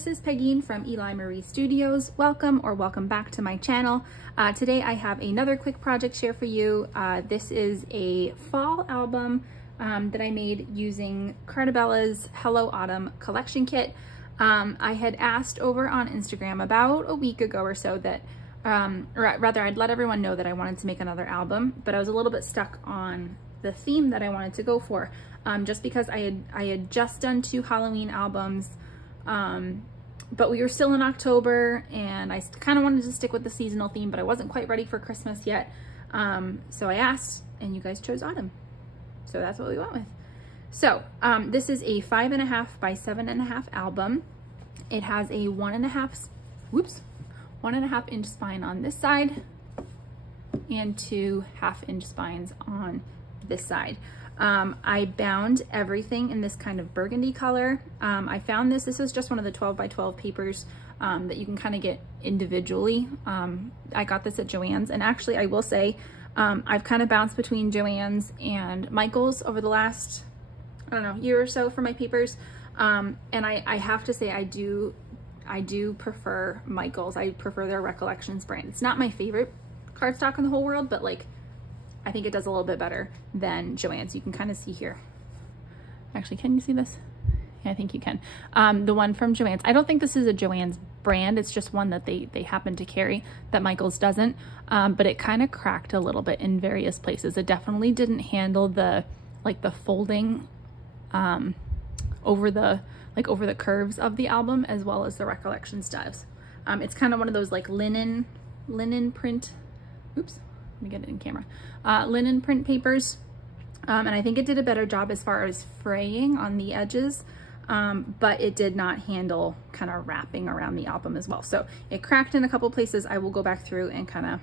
this is Peggy from EliMarieStudios. Welcome or welcome back to my channel. Today I have another quick project share for you. This is a fall album that I made using Carta Bella's Hello Autumn collection kit. I had asked over on Instagram about a week ago or so that, or rather I'd let everyone know that I wanted to make another album, but I was a little bit stuck on the theme that I wanted to go for, just because I had just done 2 Halloween albums. But we were still in October and I kind of wanted to stick with the seasonal theme, but I wasn't quite ready for Christmas yet. So I asked and you guys chose autumn. So that's what we went with. So this is a 5.5 by 7.5 album. It has a 1.5 inch spine on this side and 2 1/2-inch spines on this side. I bound everything in this kind of burgundy color. I found this was just one of the 12 by 12 papers that you can kind of get individually. I got this at Joann's, and actually I will say I've kind of bounced between Joann's and Michael's over the last, I don't know, year or so for my papers. And I have to say I do prefer Michael's. I prefer their Recollections brand. It's not my favorite cardstock in the whole world, but like I think it does a little bit better than Joann's. You can kind of see here. Actually, can you see this? Yeah, I think you can. The one from Joann's. I don't think this is a Joann's brand. It's just one that they happen to carry that Michael's doesn't. But it kind of cracked a little bit in various places. It definitely didn't handle the folding over the curves of the album, as well as the Recollections does. It's kind of one of those like linen print. Oops. Let me get it in camera. Linen print papers, and I think it did a better job as far as fraying on the edges, but it did not handle kind of wrapping around the album as well. So it cracked in a couple places. I will go back through and kind of,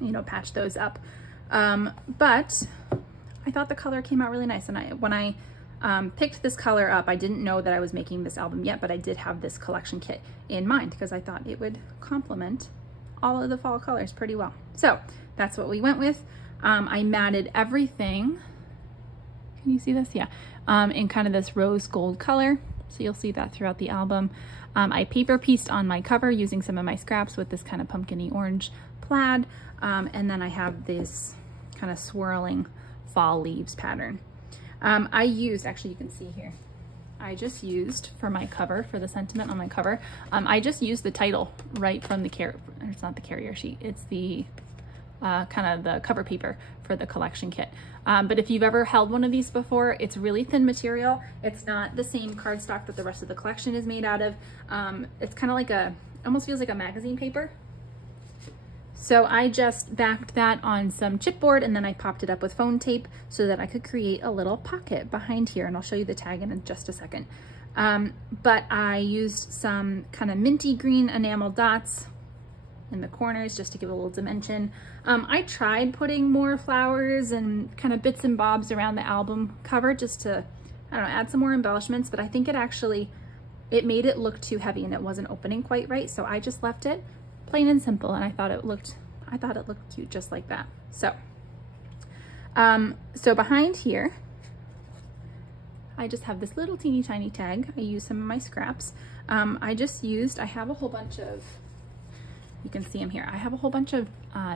you know, patch those up. But I thought the color came out really nice, and when I picked this color up, I didn't know that I was making this album yet, but I did have this collection kit in mind because I thought it would complement all of the fall colors pretty well. So that's what we went with. I matted everything. Can you see this? Yeah. In kind of this rose gold color. So you'll see that throughout the album. I paper pieced on my cover using some of my scraps with this kind of pumpkin-y orange plaid. And then I have this kind of swirling fall leaves pattern. I used, actually you can see here, I just used for my cover, for the sentiment on my cover, I just used the title right from the it's not the carrier sheet, it's the kind of the cover paper for the collection kit. But if you've ever held one of these before, it's really thin material. It's not the same cardstock that the rest of the collection is made out of. It's kind of like almost feels like a magazine paper. So I just backed that on some chipboard and then I popped it up with phone tape so that I could create a little pocket behind here, and I'll show you the tag in just a second. But I used some kind of minty green enamel dots in the corners just to give a little dimension. I tried putting more flowers and kind of bits and bobs around the album cover just to, I don't know, add some more embellishments, but I think it made it look too heavy and it wasn't opening quite right. So I just left it plain and simple, and I thought it looked cute just like that. So, so behind here, I just have this little teeny tiny tag. I used some of my scraps. I have a whole bunch of, you can see them here. I have a whole bunch of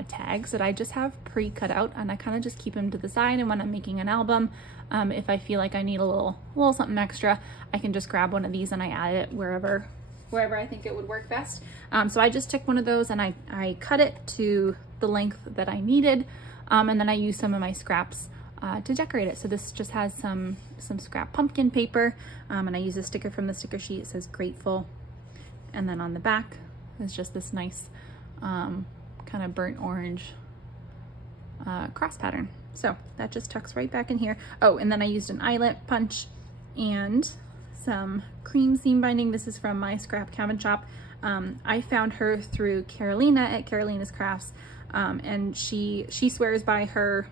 tags that I just have pre-cut out, and I kind of just keep them to the side. And when I'm making an album, if I feel like I need a little something extra, I can just grab one of these and I add it wherever I think it would work best. So I just took one of those and I cut it to the length that I needed, and then I used some of my scraps to decorate it. So this just has some scrap pumpkin paper, and I use a sticker from the sticker sheet. It says grateful, and then on the back is just this nice kind of burnt orange cross pattern. So that just tucks right back in here. Oh, and then I used an eyelet punch and some cream seam binding. This is from my scrap cabin shop. I found her through Carolina at Carolina's Crafts, and she swears by her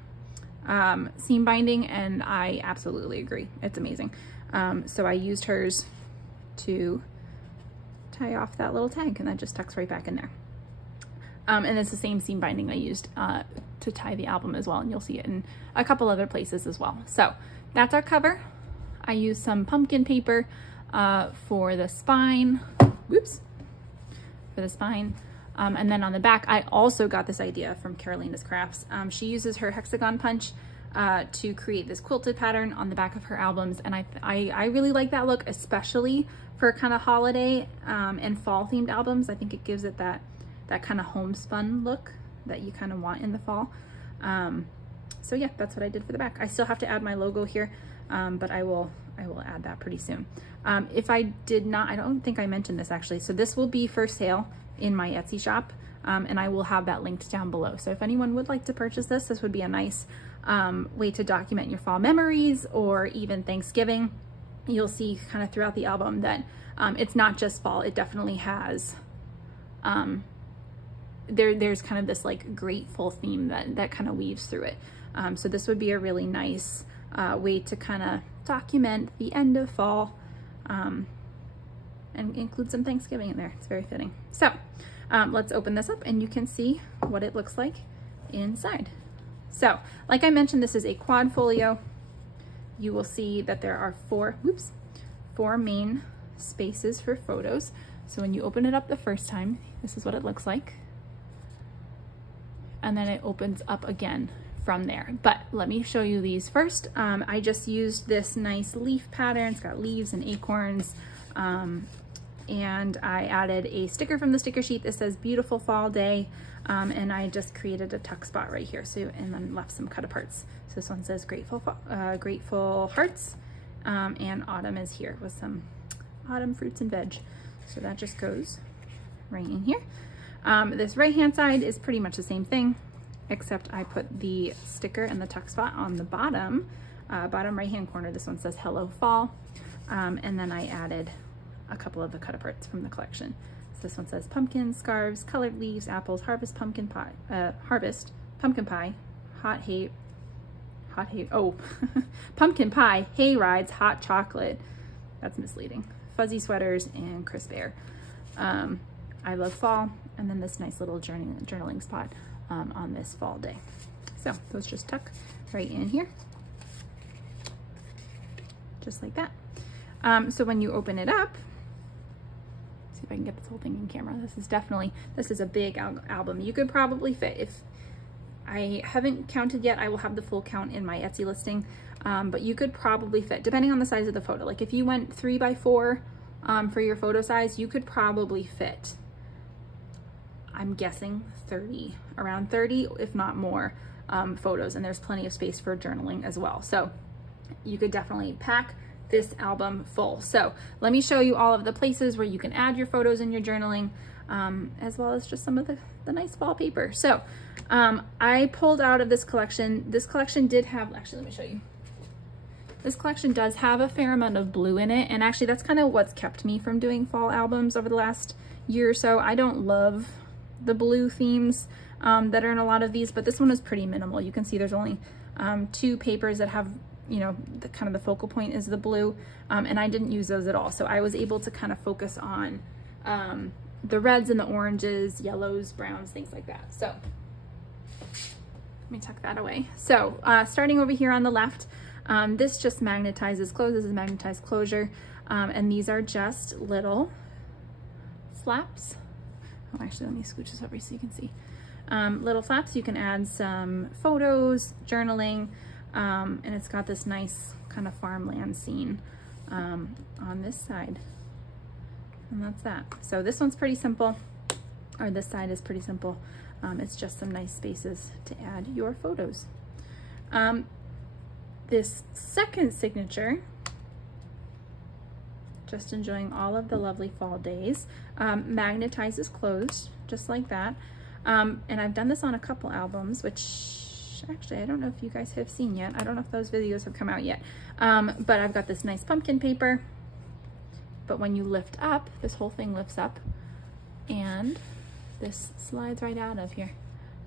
seam binding, and I absolutely agree. It's amazing. So I used hers to tie off that little tag, and that just tucks right back in there. And it's the same seam binding I used to tie the album as well, and you'll see it in a couple other places as well. So that's our cover. I used some pumpkin paper for the spine. whoops, for the spine. And then on the back, I also got this idea from Carolina's Crafts. She uses her hexagon punch to create this quilted pattern on the back of her albums. And I really like that look, especially for kind of holiday and fall themed albums. I think it gives it that kind of homespun look that you kind of want in the fall. So yeah, that's what I did for the back. I still have to add my logo here, but I will add that pretty soon. If I did not, I don't think I mentioned this actually. So this will be for sale in my Etsy shop, and I will have that linked down below. So if anyone would like to purchase this would be a nice way to document your fall memories or even Thanksgiving. You'll see kind of throughout the album that it's not just fall. It definitely has, there's kind of this like grateful theme that kind of weaves through it. So this would be a really nice way to kind of document the end of fall, and include some Thanksgiving in there. It's very fitting. So let's open this up and you can see what it looks like inside. So like I mentioned, this is a Quadfolio. You will see that there are four main spaces for photos. So when you open it up the first time, this is what it looks like. And then it opens up again from there. But let me show you these first. I just used this nice leaf pattern. It's got leaves and acorns. And I added a sticker from the sticker sheet that says beautiful fall day. And I just created a tuck spot right here. So, and then left some cut aparts. So this one says grateful hearts. And autumn is here with some autumn fruits and veg. So that just goes right in here. This right-hand side is pretty much the same thing, except I put the sticker and the tuck spot on the bottom right-hand corner. This one says hello fall. And then I added a couple of the cut aparts from the collection. So this one says pumpkins, scarves, colored leaves, apples, harvest pumpkin pie, hot hay, pumpkin pie, hay rides, hot chocolate. That's misleading. Fuzzy sweaters and crisp air. I love fall. And then this nice little journaling spot on this fall day. So those just tuck right in here, just like that. So when you open it up, see if I can get this whole thing in camera. This is a big album. You could probably fit, if I haven't counted yet, I will have the full count in my Etsy listing, but you could probably fit, depending on the size of the photo. Like if you went 3x4 for your photo size, you could probably fit, I'm guessing around 30, if not more, photos, and there's plenty of space for journaling as well. So you could definitely pack this album full. So let me show you all of the places where you can add your photos in your journaling, as well as just some of the nice fall paper. So I pulled out of this collection. This collection did have, actually, let me show you. This collection does have a fair amount of blue in it, and actually that's kind of what's kept me from doing fall albums over the last year or so. I don't love the blue themes that are in a lot of these, but this one is pretty minimal. You can see there's only 2 papers that have, you know, the kind of the focal point is the blue, and I didn't use those at all. So I was able to kind of focus on the reds and the oranges, yellows, browns, things like that. So let me tuck that away. So starting over here on the left, this just magnetizes closed. This is magnetized closure, and these are just little flaps. Oh, actually, let me scooch this over so you can see. Little flaps. You can add some photos, journaling, and it's got this nice kind of farmland scene on this side. And that's that. So this one's pretty simple, or this side is pretty simple. It's just some nice spaces to add your photos. This second signature, just enjoying all of the lovely fall days, magnetizes closed, just like that. And I've done this on a couple albums, which actually I don't know if you guys have seen yet. I don't know if those videos have come out yet. But I've got this nice pumpkin paper. But when you lift up, this whole thing lifts up and this slides right out of here,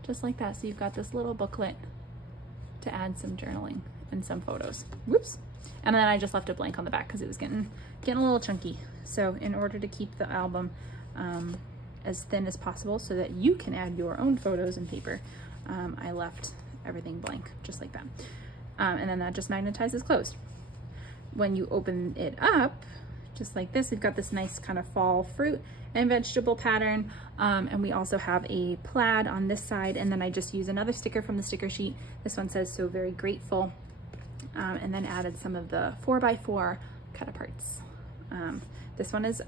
just like that. So you've got this little booklet to add some journaling and some photos. Whoops. And then I just left it blank on the back because it was getting a little chunky. So in order to keep the album as thin as possible so that you can add your own photos and paper, I left everything blank, just like that. And then that just magnetizes closed. When you open it up, just like this. We've got this nice kind of fall fruit and vegetable pattern. And we also have a plaid on this side. And then I just use another sticker from the sticker sheet. This one says, "So very grateful." And then added some of the 4x4 cut aparts. This one is,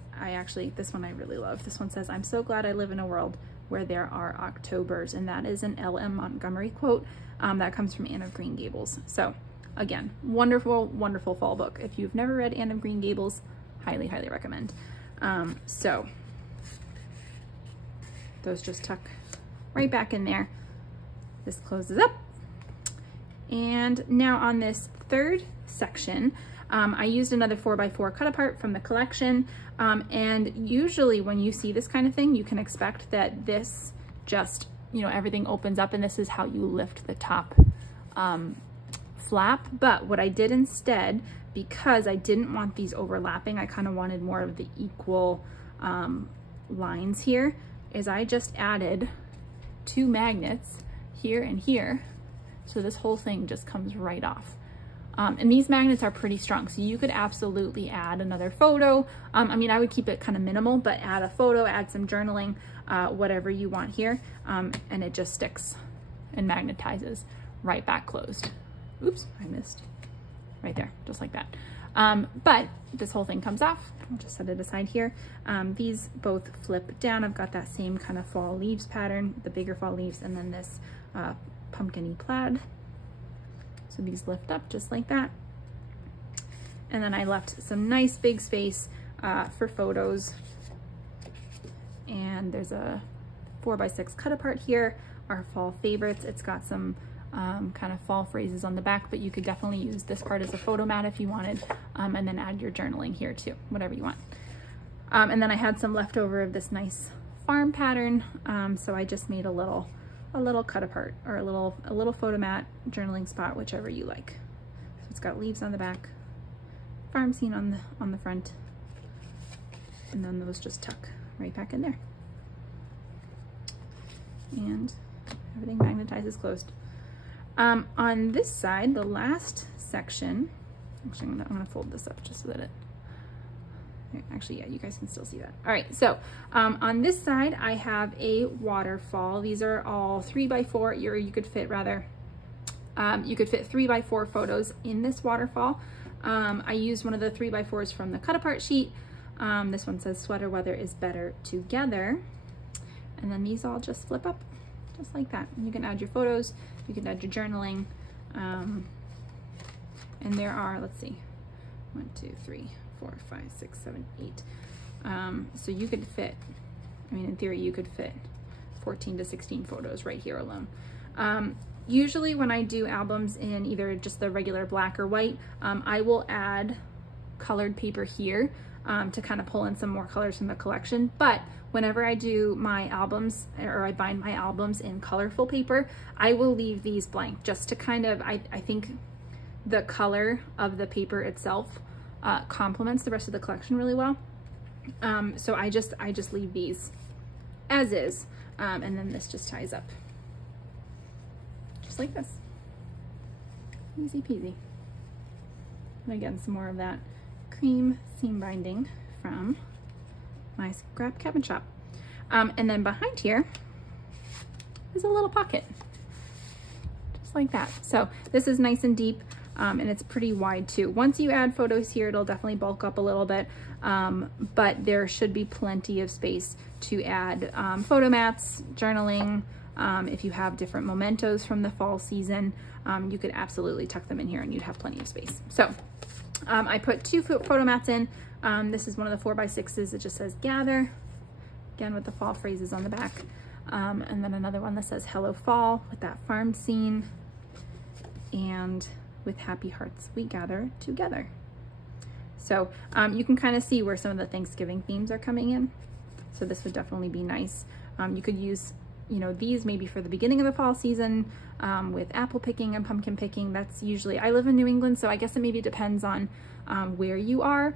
this one I really love. This one says, "I'm so glad I live in a world where there are Octobers." And that is an L.M. Montgomery quote that comes from Anne of Green Gables. So again, wonderful, wonderful fall book. If you've never read Anne of Green Gables, highly, highly recommend. So those just tuck right back in there. This closes up. And now on this third section, I used another 4x4 cut apart from the collection. And usually when you see this kind of thing, you can expect that this just, everything opens up and this is how you lift the top flap. But what I did instead, because I didn't want these overlapping, I kind of wanted more of the equal lines here, is I just added 2 magnets here and here. So this whole thing just comes right off. And these magnets are pretty strong, so you could absolutely add another photo. I mean, I would keep it kind of minimal, but add a photo, add some journaling, whatever you want here, and it just sticks and magnetizes right back closed. Oops, I missed. Right there, just like that. But this whole thing comes off. I'll just set it aside here. These both flip down. I've got that same kind of fall leaves pattern, the bigger fall leaves, and then this pumpkin-y plaid. So these lift up just like that. And then I left some nice big space for photos. And there's a 4x6 cut apart here, our fall favorites. It's got some kind of fall phrases on the back, but you could definitely use this part as a photo mat if you wanted, and then add your journaling here too, whatever you want. And then I had some leftover of this nice farm pattern, so I just made a little cut apart, or a little photo mat journaling spot, whichever you like. So it's got leaves on the back, farm scene on the front, and then those just tuck right back in there. And everything magnetizes closed. On this side, the last section, actually I'm gonna fold this up just so that actually, yeah, you guys can still see that. All right, so on this side, I have a waterfall. These are all 3x4, you could fit 3x4 photos in this waterfall. I used one of the 3x4s from the cut apart sheet. This one says "Sweater weather is better together." And then these all just flip up, just like that. And you can add your photos, you can add your journaling. And there are, let's see, 1, 2, 3, 4, 5, 6, 7, 8. So you could fit, I mean, in theory, you could fit 14 to 16 photos right here alone. Usually when I do albums in either just the regular black or white, I will add colored paper here to kind of pull in some more colors from the collection. But whenever I do my albums, or I bind my albums in colorful paper, I will leave these blank just to kind of, I think the color of the paper itself complements the rest of the collection really well. So I just leave these as is, and then this just ties up just like this. Easy peasy. And again, some more of that cream seam binding from my scrap cabin shop. And then behind here is a little pocket, just like that. So this is nice and deep, and it's pretty wide too. Once you add photos here, it'll definitely bulk up a little bit, but there should be plenty of space to add photo mats, journaling. If you have different mementos from the fall season, you could absolutely tuck them in here and you'd have plenty of space. So I put 2 photo mats in. This is one of the 4x6s. It just says "Gather," again with the fall phrases on the back. And then another one that says "Hello Fall" with that farm scene, and with "Happy hearts we gather together." So you can kind of see where some of the Thanksgiving themes are coming in. So this would definitely be nice. You could use, these maybe for the beginning of the fall season, with apple picking and pumpkin picking. That's usually, I live in New England, so I guess it maybe depends on where you are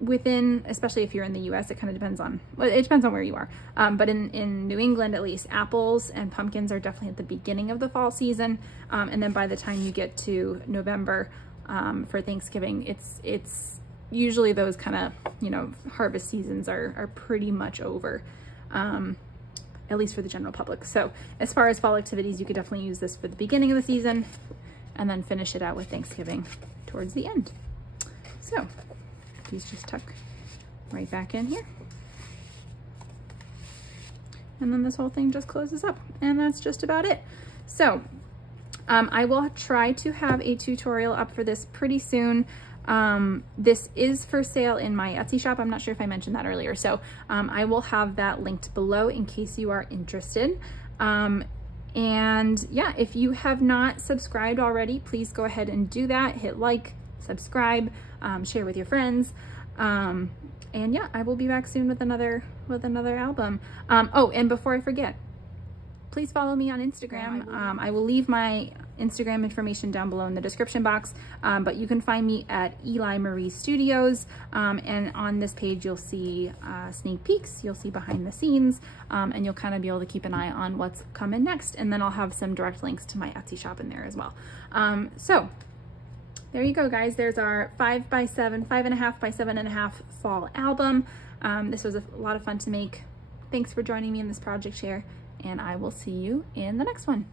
within, especially if you're in the US, it kind of depends on, well, it depends on where you are. But in New England, at least, apples and pumpkins are definitely at the beginning of the fall season. And then by the time you get to November for Thanksgiving, it's usually those kind of, you know, harvest seasons are pretty much over, at least for the general public. So as far as fall activities, you could definitely use this for the beginning of the season and then finish it out with Thanksgiving towards the end. So these just tuck right back in here. And then this whole thing just closes up, and that's just about it. So I will try to have a tutorial up for this pretty soon. This is for sale in my Etsy shop. I'm not sure if I mentioned that earlier. So I will have that linked below in case you are interested. And yeah, if you have not subscribed already, please go ahead and do that. Hit like, subscribe, share with your friends. And yeah, I will be back soon with another album. Oh, and before I forget, please follow me on Instagram. I will leave my Instagram information down below in the description box, but you can find me at EliMarieStudios, and on this page you'll see sneak peeks, you'll see behind the scenes, and you'll kind of be able to keep an eye on what's coming next, and then I'll have some direct links to my Etsy shop in there as well. So there you go, guys. There's our 5x7, 5.5 by 7.5 fall album. This was a lot of fun to make. Thanks for joining me in this project share, and I will see you in the next one.